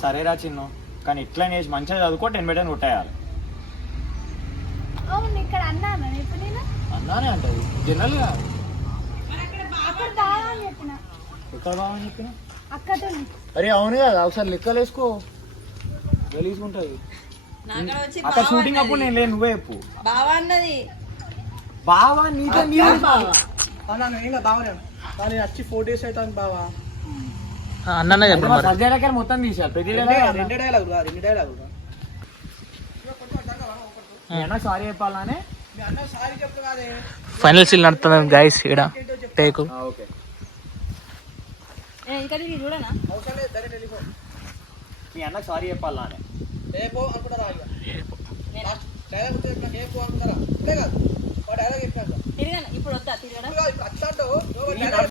సరేరా చిన్ను, కానీ ఇట్లా చేసి మంచిగా చదువుకో 10 బెటర్ కొట్టేయాలి. అన్నానే అంటది జనరల్ గా. ఎక్కడ బావని చెప్పిన? అరే అవును కదా, ఒకసారి లెక్కలు వేసుకో, గలీజుకుంటది. అక్కడ షూటింగ్ అప్పుడు నేను లేను, నువ్వే చెప్పు. బావా అన్నది. బావా నీతో బావనే వచ్చి 4 days అవుతుంది బావా అన్న చెప్పు. మొత్తం తీసారు ప్రతి సారీ చెప్పాలనే. ఫైనల్ సీన్ నడుతుంది గైస్ ఇక్కడ టేక్. ఓకే చూడనా మీ అన్నకు సారీ చెప్పాలనే. ఇప్పుడు వద్దా తిరగడం.